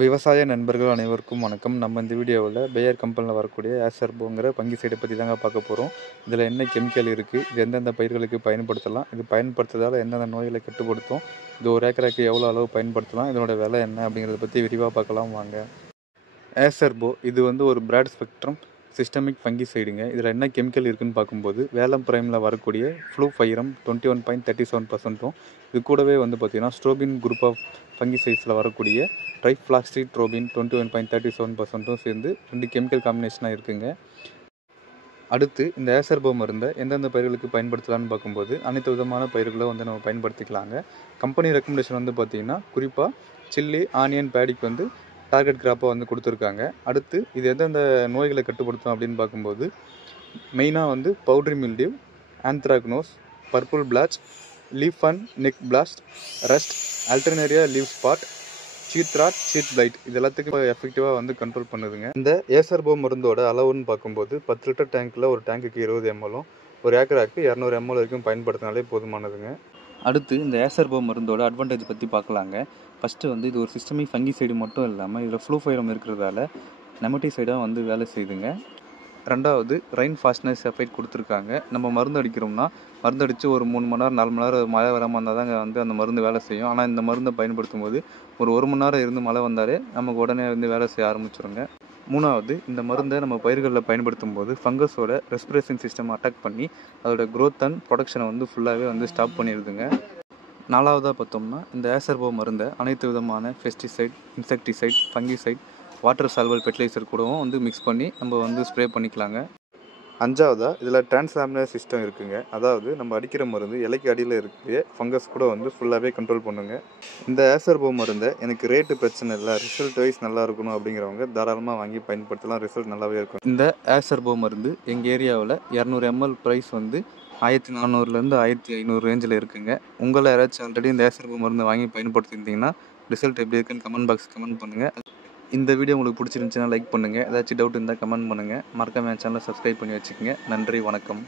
விவசாய நண்பர்கள் அனைவருக்கும் வணக்கம். நம்ம இந்த வீடியோவில் பேயர் கம்பெனியில் வரக்கூடிய ஏசர்போங்கிற ஃபங்கிசைடை பற்றி தாங்க பார்க்க போகிறோம். இதில் என்ன கெமிக்கல் இருக்குது, இது எந்தெந்த பயிர்களுக்கு பயன்படுத்தலாம், இது பயன்படுத்துறதால எந்தெந்த நோய்களை கட்டுப்படுத்தும், இது ஒரு ஏக்கருக்கு எவ்வளோ அளவு பயன்படுத்தலாம், இதனோட விலை என்ன அப்படிங்கிறத பற்றி விரிவாக பார்க்கலாம் வாங்க. ஏசர்போ இது ஒரு பிராட் ஸ்பெக்ட்ரம் சிஸ்டமிக் ஃபங்கிசைடுங்க. இதில் என்ன கெமிக்கல் இருக்குதுன்னு பார்க்கும்போது வேலம் பிரைமில் வரக்கூடிய ஃப்ளூஃபைரம் 21.37%, இது கூடவே பார்த்திங்கன்னா ஸ்ட்ரோபின் குரூப் ஆஃப் ஃபங்கிசைட்ஸில் வரக்கூடிய ட்ரைஃப்ளாக்ஸிட்ரோபின் 21.37% சேர்ந்து 2 கெமிக்கல் காம்பினேஷனாக இருக்குங்க. அடுத்து இந்த ஏசர்போ மருந்தை எந்தெந்த பயிர்களுக்கு பயன்படுத்தலான்னு பார்க்கும்போது அனைத்து விதமான பயிர்களை நம்ம பயன்படுத்திக்கலாங்க. கம்பெனி ரெக்கமெண்டேஷன் பார்த்திங்கன்னா குறிப்பாக சில்லி, ஆனியன், பேடிக்கு டார்கெட் கிராப்பாக கொடுத்துருக்காங்க. அடுத்து இது எந்தெந்த நோய்களை கட்டுப்படுத்தும் அப்படின்னு பார்க்கும்போது மெயினாக powdery mildew, anthracnose, purple blotch, leaf and neck blast, rust, alternaria leaf spot, seed rot, seed blight, இது எல்லாத்துக்கும் எஃபெக்டிவாக கண்ட்ரோல் பண்ணுதுங்க. இந்த ஏசர்போ மருந்தோட அளவுன்னு பார்க்கும்போது 10 லிட்டர் டேங்க்கில் ஒரு டேங்குக்கு 20 ml, ஒரு ஏக்கராக்கு 200 ml வரைக்கும் பயன்படுத்தினாலே போதுமானதுங்க. அடுத்து இந்த ஏசர்போ மருந்தோட அட்வான்டேஜ் பற்றி பார்க்கலாங்க. ஃபஸ்ட்டு இது ஒரு சிஸ்டமிக் ஃபங்கிசைடு மட்டும் இல்லாமல் இதில் ஃப்ளூஃபைரம் இருக்கிறதால நெமட்டிசைடாக வேலை செய்யுதுங்க. ரெண்டாவது ரெயின் ஃபாஸ்ட்னஸ் எஃபெக்ட் கொடுத்துருக்காங்க. நம்ம மருந்து அடிக்கிறோம்னா மருந்து அடித்து ஒரு 3 மணி நேரம் 4 மணி நேரம் மழை வராமல் இருந்தால் தாங்க அந்த மருந்து வேலை செய்யும். ஆனால் இந்த மருந்தை பயன்படுத்தும் போது ஒரு 1 மணி நேரம் இருந்து மழை வந்தாலே நமக்கு உடனே வேலை செய்ய ஆரம்பிச்சிருங்க. மூணாவது, இந்த மருந்தை நம்ம பயிர்களில் பயன்படுத்தும் போது ஃபங்கஸோட ரெஸ்பிரேஷன் சிஸ்டம் அட்டாக் பண்ணி அதோட க்ரோத் அண்ட் ப்ரொடக்ஷனை ஃபுல்லாகவே ஸ்டாப் பண்ணிடுதுங்க. நாலாவதாக பார்த்தோம்னா இந்த ஏசர்போ மருந்தை அனைத்து விதமான pesticide, insecticide, fungicide, water soluble fertiliser கூடவும் மிக்ஸ் பண்ணி நம்ம ஸ்ப்ரே பண்ணிக்கலாங்க. அஞ்சாவதாக இதில் டிரான்ஸ்லாமினர் சிஸ்டம் இருக்குங்க. அதாவது நம்ம அடிக்கிற மருந்து இலைக்கு அடியில் இருக்கிற ஃபங்கஸ் கூட ஃபுல்லாகவே கண்ட்ரோல் பண்ணுங்க. இந்த ஏசர்போ மருந்தை எனக்கு ரேட்டு பிரச்சனை இல்லை, ரிசல்ட் வைஸ் நல்லா இருக்கணும் அப்படிங்கிறவங்க தாராளமாக வாங்கி பயன்படுத்தலாம். ரிசல்ட் நல்லாவே இருக்கும். இந்த ஏசர்போ மருந்து எங்கள் ஏரியாவில் 200 ml ப்ரைஸ் 1400 1500 ரேஞ்சில் இருக்குங்க. உங்களை யாராச்சும் ஆல்ரெடி இந்த ஏசர்போ மருந்து வாங்கி பயன்படுத்தியிருந்தீங்கன்னா ரிசல்ட் எப்படி இருக்குன்னு கமெண்ட் பாக்ஸ் கமெண்ட் பண்ணுங்கள். இந்த வீடியோ உங்களுக்கு பிடிச்சிருந்துச்சுன்னா லைக் பண்ணுங்கள். ஏதாச்சும் டவுட் இருந்தால் கமெண்ட் பண்ணுங்கள். மறக்காம என் சேனலை சப்ஸ்கிரைப் பண்ணி வச்சுக்கோங்க. நன்றி, வணக்கம்.